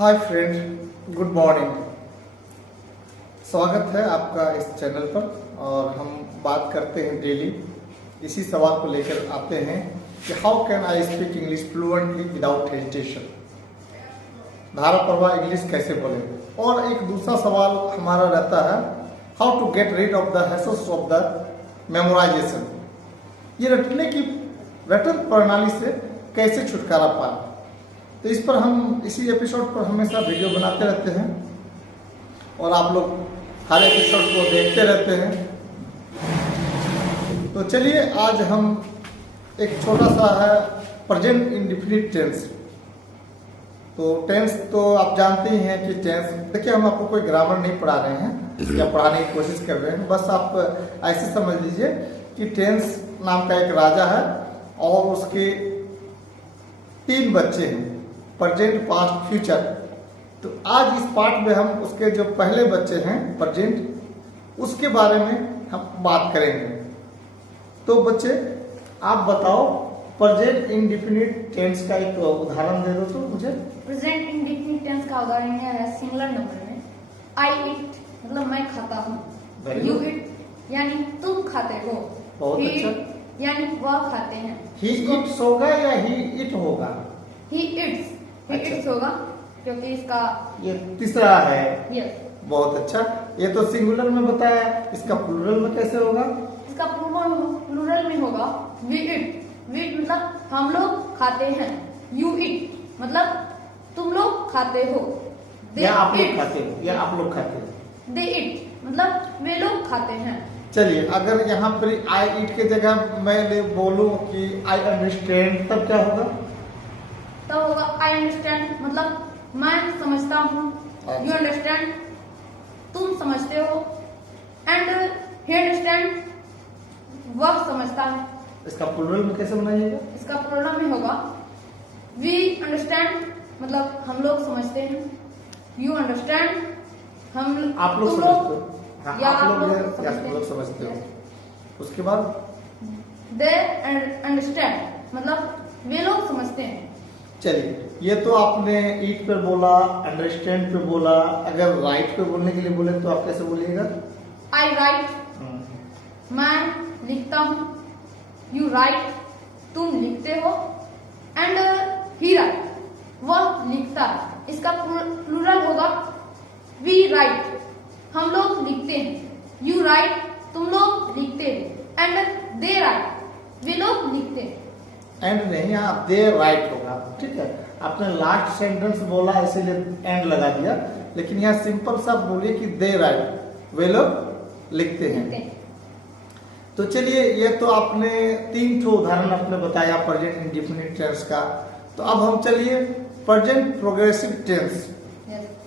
Hi friend, good morning. स्वागत है आपका इस चैनल पर। और हम बात करते हैं डेली इसी सवाल को लेकर आते हैं कि how can I speak English fluently without hesitation. धारा प्रवाह इंग्लिश कैसे बोले। और एक दूसरा सवाल हमारा रहता है how to get rid of the hassles of the memorisation. ये रटने की रटन प्रणाली से कैसे छुटकारा पाए। तो इस पर हम इसी एपिसोड पर हमेशा वीडियो बनाते रहते हैं और आप लोग हर एपिसोड को देखते रहते हैं। तो चलिए आज हम एक छोटा सा है प्रेजेंट इंडेफिनिट टेंस। तो टेंस तो आप जानते ही हैं कि टेंस, देखिए हम आपको कोई ग्रामर नहीं पढ़ा रहे हैं या पढ़ाने की कोशिश कर रहे हैं, बस आप ऐसे समझ लीजिए कि टेंस नाम का एक राजा है और उसके 3 बच्चे हैं, प्रेजेंट, पास्ट, फ्यूचर। तो आज इस पार्ट में हम उसके जो पहले बच्चे हैं प्रेजेंट, उसके बारे में हम बात करेंगे। तो बच्चे आप बताओ प्रेजेंट इंडेफिनिट टेंस का एक उदाहरण दे दो तो मुझे। प्रेजेंट इंडेफिनिट टेंस का उदाहरण है सिंगुलर नंबर में आई ईट, मतलब मैं खाता हूँ। यू ईट यानी तुम खाते हो। बहुत अच्छा। यानी वह खाते हैं। ही ईट्स होगा या ही इट होगा? ही ईट्स होगा क्योंकि इसका ये तीसरा है। यस, बहुत अच्छा। ये तो सिंगुलर में बताया, इसका प्लूरल में कैसे होगा? इसका प्लूरल में होगा वी ईट। वी ईट मतलब हम लोग खाते हैं। यू ईट मतलब तुम लोग खाते हो। या आप लोग खाते हो या आप लोग खाते हो। दे ईट मतलब वे लोग खाते हैं। चलिए, अगर यहाँ पर आई ईट के जगह मैं बोलूं कि आई अंडरस्टैंड, तब क्या होगा? तब होगा आई अंडरस्टैंड मतलब मैं समझता हूँ। यू अंडरस्टैंड तुम समझते हो। एंड ही अंडरस्टैंड वह समझता है। इसका प्लूरल में कैसे बनाइएगा? इसका प्लूरल में होगा वी अंडरस्टैंड मतलब हम लोग समझते हैं। यू अंडरस्टैंड हम आप लोग तुम समझते हो। हाँ, या आप लोग समझते लोग समझते हो। उसके बाद दे अंडरस्टैंड मतलब वे लोग समझते हैं। चलिए, ये तो आपने ईट पे बोला, अंडरस्टैंड पे बोला। अगर राइट पे बोलने के लिए बोले तो आप कैसे बोलिएगा? आई राइट मैं लिखता हूँ। यू राइट तुम लिखते हो। एंड ही राइट वह लिखता है। इसका प्लूरल होगा वी राइट हम लोग लिखते हैं। यू राइट तुम लोग लिखते हो। एंड दे राइट वे लोग लिखते हैं। एंड नहीं, यहाँ दे राइट होगा। ठीक है, आपने लास्ट सेंटेंस बोला इसीलिए एंड लगा दिया, लेकिन यहाँ सिंपल सा बोलिए कि दे राइट वे लोग लिखते हैं। तो चलिए, ये तो आपने 3 ठो उदाहरण आपने बताया प्रेजेंट इंडेफिनिट टेंस का। तो अब हम चलिए प्रेजेंट प्रोग्रेसिव टेंस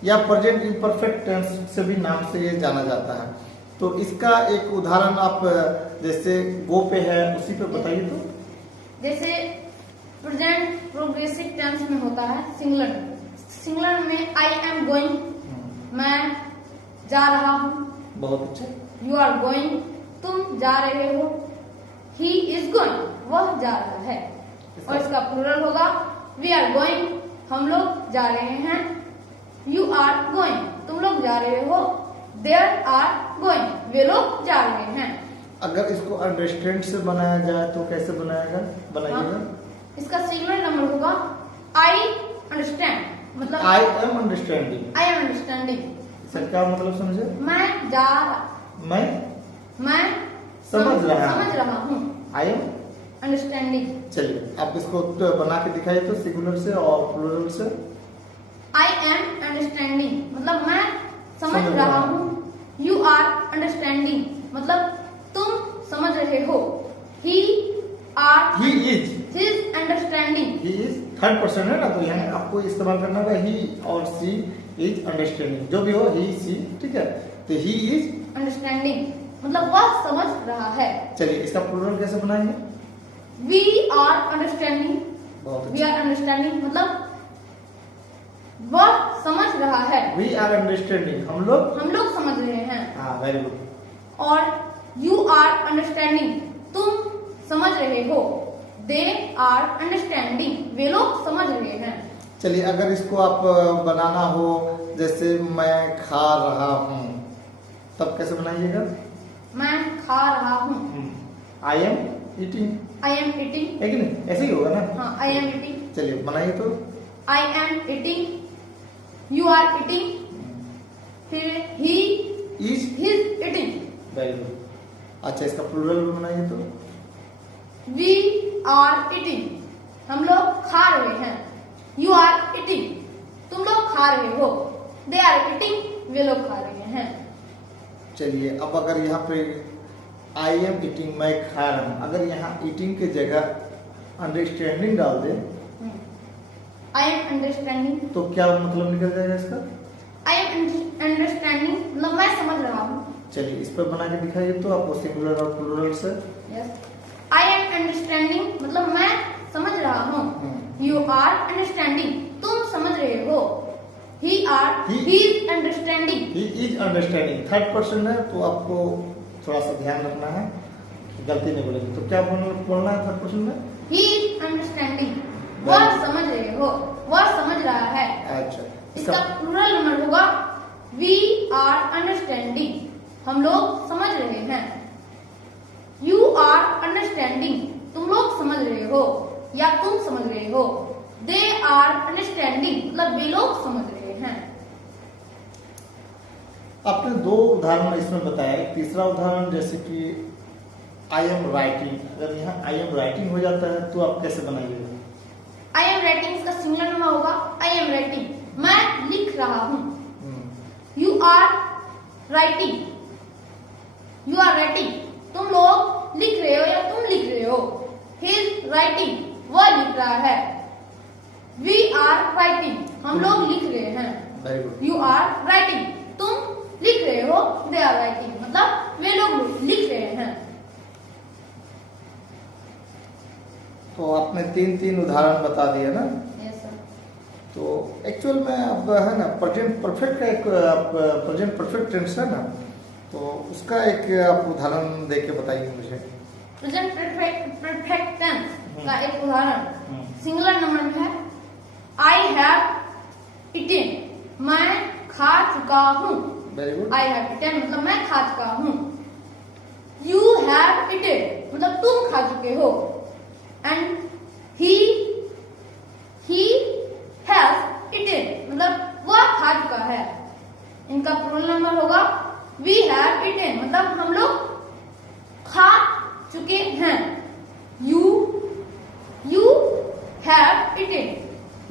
या प्रेजेंट इम्परफेक्ट टेंस से भी नाम से ये जाना जाता है। तो इसका एक उदाहरण आप जैसे गो पे है उसी पे बताइए। तो जैसे प्रेजेंट प्रोग्रेसिव टेंस में होता है सिंगुलर में आई एम गोइंग मैं जा रहा हूँ। बहुत अच्छा। यू आर गोइंग तुम जा रहे हो। ही इज गोइंग वह जा रहा है। और इसका प्लूरल होगा वी आर गोइंग हम लोग जा रहे हैं। यू आर गोइंग तुम लोग जा रहे हो। देयर आर गोइंग वे लोग जा रहे हैं। अगर इसको अंडरस्टैंड से बनाया जाए तो कैसे बनाइएगा? इसका सिंगुलर नंबर होगा आई अंडरस्टैंड मतलब I am understanding. I am understanding sir क्या मतलब समझे? मैं समझ रहा हूँ। I am understanding. चलिए, आप इसको तो बना के दिखाइए तो सिंगुलर से और प्लूरल से। आई एम अंडरस्टैंडिंग मतलब मैं समझ रहा हूँ। यू आर अंडरस्टैंडिंग मतलब तुम समझ रहे हो। He is understanding. He is third person है ना, तो यहाँ आपको इस्तेमाल करना होगा ही और सी इज अंडरस्टैंडिंग। जो भी हो ही सी, ठीक है। तो ही इज अंडरस्टैंडिंग मतलब वह समझ रहा है। चलिए, इसका प्लूरल कैसे बनाएंगे? We are understanding. We are understanding मतलब वह समझ रहा है। वी आर अंडरस्टैंडिंग हम लोग समझ रहे हैं। हाँ, वेरी गुड। और यू आर अंडरस्टैंडिंग तुम समझ रहे हो। दे आर अंडरस्टैंडिंग वे लोग समझ रहे हैं। चलिए, अगर इसको आप बनाना हो, जैसे मैं खा रहा हूँ, तब कैसे बनाइएगा? मैं खा रहा हूँ। आई am eating. I am eating. है कि नहीं? ऐसे ही होगा ना? हाँ, आई एम ईटिंग। चलिए बनाइए तो। I am eating. You are eating. फिर he is eating. Very good. अच्छा, इसका प्लूरल में बनाइए तो। We are eating. हम लोग खा रहे हैं। You are eating. तुम लोग खा रहे हो। They are eating. वे लोग खा रहे हैं। चलिए, अब अगर यहाँ पे आई एम ईटिंग, मैं खा रहा हूँ, अगर यहाँ ईटिंग की जगह अंडरस्टैंडिंग डाल दे, आई एम अंडरस्टैंडिंग, तो क्या मतलब निकल जाएगा इसका? आई एम अंडरस्टैंडिंग मतलब मैं समझ रहा हूँ। चलिए, इस पर बना के दिखाइए तो आपको सिंगुलर और प्लूरल से। आई एम अंडरस्टैंडिंग मतलब मैं समझ रहा हूँ। यू आर अंडरस्टैंडिंग, तुम समझ रहे हो। He is understanding. He is understanding third person है, तो आपको थोड़ा सा ध्यान रखना है, गलती नहीं बोलेंगे। तो क्या बोलना है थर्ड पर्सन में? ही इज अंडरस्टैंडिंग, वह समझ रहे हो, वह समझ रहा है। अच्छा, इसका प्लूरल नंबर होगा वी आर अंडरस्टैंडिंग, हम लोग समझ रहे हैं। यू आर अंडरस्टैंडिंग, तुम लोग समझ रहे हो या तुम समझ रहे हो। दे आर अंडरस्टैंडिंग मतलब वे लोग समझ रहे हैं। आपने दो उदाहरण इसमें बताया। एक तीसरा उदाहरण जैसे कि आई एम राइटिंग, अगर यहाँ आई एम राइटिंग हो जाता है तो आप कैसे बनाइएगा? आई एम राइटिंग इसका सिंगुलर नंबर होगा आई एम राइटिंग, मैं लिख रहा हूँ। You are writing, you are writing, तुम लोग लिख रहे हो या तुम लिख रहे हो। ही इज राइटिंग, वह लिख रहा है। वी आर राइटिंग, हम लोग लिख रहे हैं। Very good. You are writing, तुम लिख रहे हो। दे आर राइटिंग मतलब वे लोग लिख रहे हैं। तो आपने तीन उदाहरण बता दिए ना? Yes sir. तो एक्चुअल में अब है ना, प्रेजेंट परफेक्ट का एक प्रेजेंट परफेक्ट टेंस है ना, तो उसका एक आप उदाहरण दे के बताइए मुझे। प्रेजेंट परफेक्ट टेंस का एक उदाहरण सिंगुलर नंबर में है आई हैव ईटेन, मैं खा चुका हूँ। Very good. I have eaten मतलब मैं खा चुका हूँ। यू हैव ईटेन मतलब तुम खा चुके हो। एंड ही हैज ईटेन मतलब वह खा चुका है। इनका प्लूरल नंबर होगा वी हैव ईटेन मतलब हम लोग खा चुके हैं। यू हैव ईटेन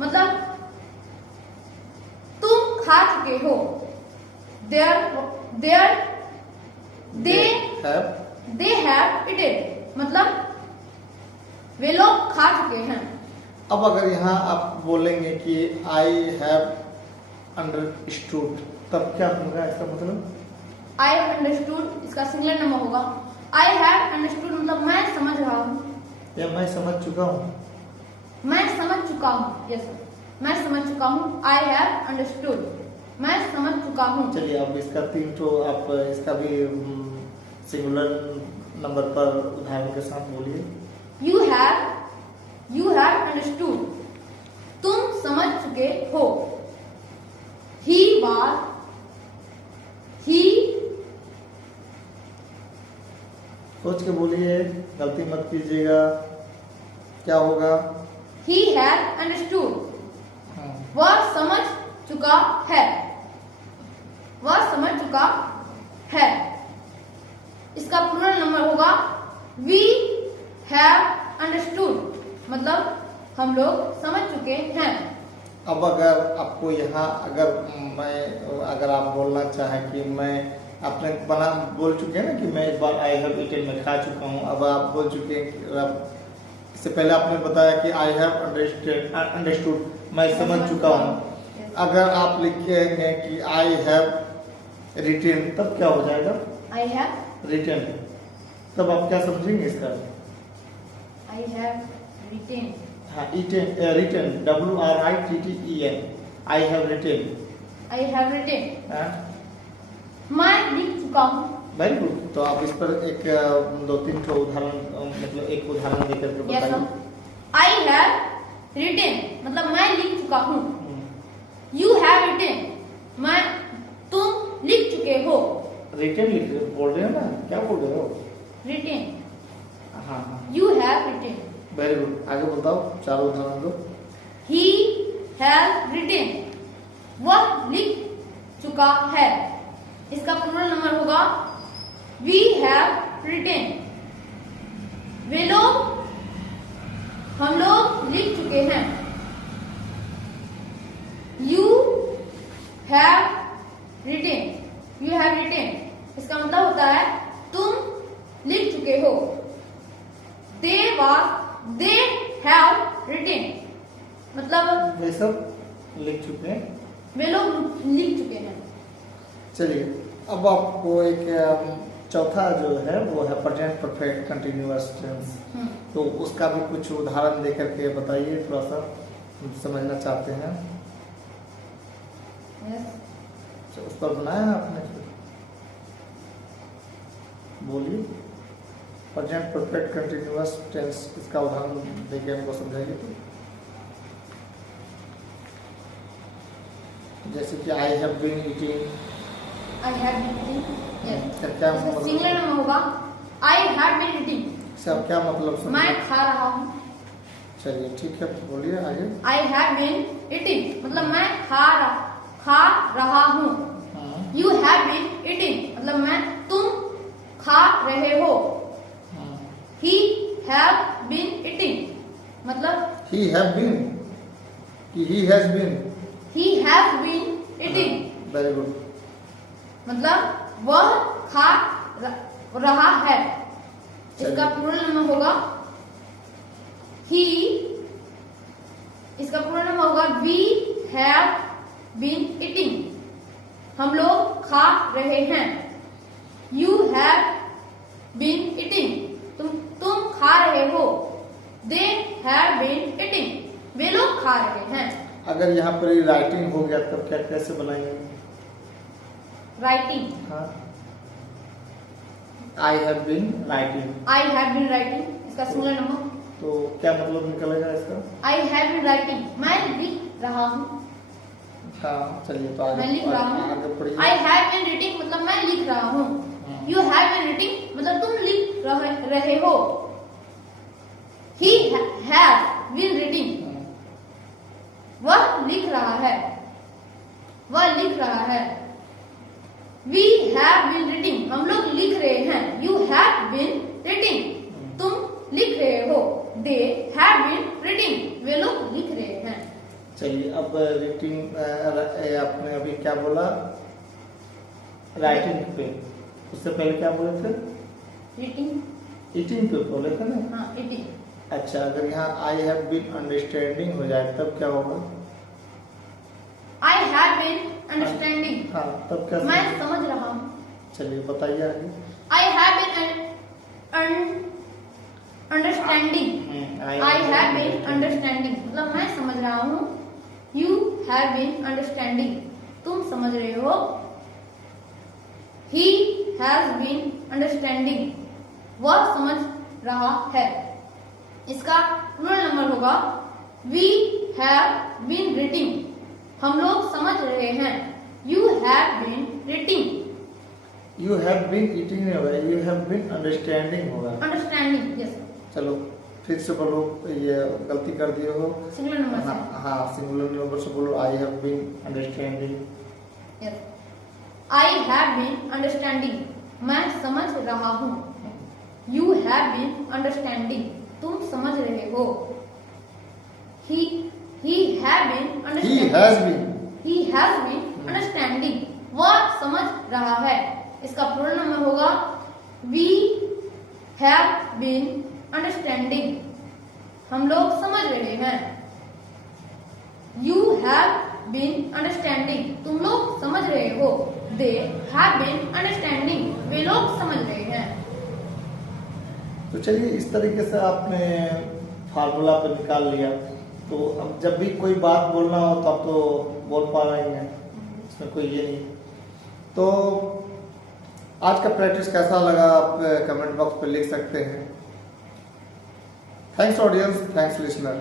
मतलब तुम खा चुके हो। दे हैव ईटेन मतलब वे लोग खा चुके हैं। अब अगर यहाँ आप बोलेंगे कि आई हैव अंडरस्टूड, तब क्या होगा इसका मतलब? आई हैव अंडरस्टूड इसका सिंगुलर नंबर होगा आई हैव अंडरस्टूड मतलब मैं समझ रहा हूँ या मैं समझ चुका हूँ। मैं समझ चुका हूँ। यस सर, मैं समझ चुका हूँ। आई हैव अंडरस्टूड, मैं समझ चुका हूँ। चलिए, अब इसका तीन तो आप इसका भी सिंगुलर नंबर पर उदाहरण के साथ बोलिए। यू हैव अंडरस्टूड, तुम समझ चुके हो। ही सोच के बोलिए, गलती मत कीजिएगा। क्या होगा? ही हैव अंडरस्टूड, वह समझ चुका है। वह समझ चुका है। इसका प्लूरल नंबर होगा वी हैव अंडरस्टूड मतलब हम लोग समझ चुके हैं। अब अगर आपको यहाँ अगर आप बोलना चाहें कि मैं, आपने बोल चुके हैं ना कि मैं एक बार आई हैव ईटेन में खा चुका हूँ। अब आप बोल चुके हैं, इससे पहले आपने बताया कि आई हैव अंडरस्टूड, मैं समझ चुका हूँ। अगर आप लिखेंगे कि आई हैव रिटेन, तब क्या हो जाएगा? आई हैव रिटेन, तब आप क्या समझेंगे इसका? I have written. हाँ, written, WRITTEN, I have written. I have written मैं लिख चुका हूँ। Very good. तो आप इस पर एक 2-3 उदाहरण, मतलब एक उदाहरण देकर के बताइए। आई हैव रिटेन मतलब मैं लिख चुका हूँ। यू हैव रिटेन तुम लिख चुके हो। रिटेन बोल रहे हो ना, क्या बोल रहे हो? रिटेन, हाँ, you have written. Very good, आगे बताओ, चारों उदाहरण दो। ही हैव रिटेन, वह लिख चुका है। इसका प्लूरल नंबर होगा वी हैव रिटेन। वे लोग, हम लोग लिख चुके हैं। You have written, you have written इसका मतलब होता है तुम लिख चुके हो। दे हैव रिटेन मतलब वे सब लिख चुके हैं, वे लोग लिख चुके हैं। चलिए अब आपको एक चौथा जो है वो है प्रेजेंट परफेक्ट कंटिन्यूअस टेंस। तो उसका भी कुछ उदाहरण देकर के बताइए, थोड़ा सा हम समझना चाहते हैं। yes. उस पर बनाया है आपने, बोलिए। प्रेजेंट परफेक्ट कंटिन्यूअस टेंस इसका उदाहरण देके हमको समझाइए। तो जैसे कि I have been eating, I have been eating. Yes. क्या इसका मतलब? सिंगुलर नंबर होगा I have been eating. इसका क्या मतलब समझिए? मैं खा रहा हूँ। चलिए ठीक है, बोलिए आगे। I have been eating मतलब मैं खा रहा हूँ। हाँ, You have been eating मतलब तुम खा रहे हो। हाँ। He have been eating मतलब He have been कि he has been? he has been eating very good. मतलब वह खा रहा है। इसका प्लूरल नंबर होगा he, इसका प्लूरल नंबर होगा we have been eating, हम लोग खा रहे हैं। You have been eating तुम खा रहे हो। They have been eating वे लोग खा रहे हैं। अगर यहाँ पर राइटिंग हो गया तब क्या कैसे बनाएंगे? राइटिंग, हाँ, I have been writing, I have been writing इसका सिंगुलर नंबर। तो क्या मतलब निकलेगा इसका? I have been writing मैं लिख रहा हूँ। हाँ चलिए, तो मैं लिख रहा आगे हूँ। पढ़िए। I have been reading मतलब मैं लिख रहा हूँ। You have been reading मतलब तुम लिख रहे हो। He has been reading वह लिख रहा है, वह लिख रहा है। We have been reading हम लोग लिख रहे हैं। You have been reading तुम लिख रहे हो। They have been reading वे लोग लिख रहे हैं। चलिए अब रीडिंग, आपने अभी क्या बोला? राइटिंग पे, उससे पहले क्या बोले थे? रीडिंग, ईटिंग पे बोले थे ना? हाँ ईटिंग। अच्छा, अगर यहाँ आई हैव बीन अंडरस्टैंडिंग हो जाए तब क्या होगा? I have been understanding हाँ, तब क्या? मैं समझ रहा हूँ। चलिए बताइए आगे। I have been understanding I have been understanding मतलब मैं समझ रहा हूँ। You have been understanding तुम समझ रहे हो। He has been understanding वह समझ रहा है। इसका प्लूरल नंबर होगा We have been reading हम लोग समझ रहे हैं। You have been reading you have been eating नहीं होगा, यू हैव बीन अंडरस्टैंडिंग होगा। Understanding yes. चलो फिर से बोलो, ये गलती कर दिए हो। सिंगुलर नंबर से। हाँ, सिंगुलर नंबर से बोलो। I have been understanding. Yes, I have been understanding मैं समझ रहा हूँ। यू हैव बीन अंडरस्टैंडिंग तुम समझ रहे हो। He have been understanding he has been understanding वह समझ रहा है। इसका प्लूरल नंबर होगा वी हैव बीन अंडरस्टैंडिंग हम लोग समझ रहे हैं। यू हैव बीन अंडरस्टैंडिंग तुम लोग समझ रहे हो। दे हैव बीन अंडरस्टैंडिंग वे लोग समझ रहे हैं। तो चलिए, इस तरीके से आपने फार्मूला पे निकाल लिया। तो अब जब भी कोई बात बोलना हो तब तो बोल पा रहे हैं, इसमें कोई ये नहीं। तो आज का प्रैक्टिस कैसा लगा आप कमेंट बॉक्स पे लिख सकते हैं। Thanks audience, thanks listener.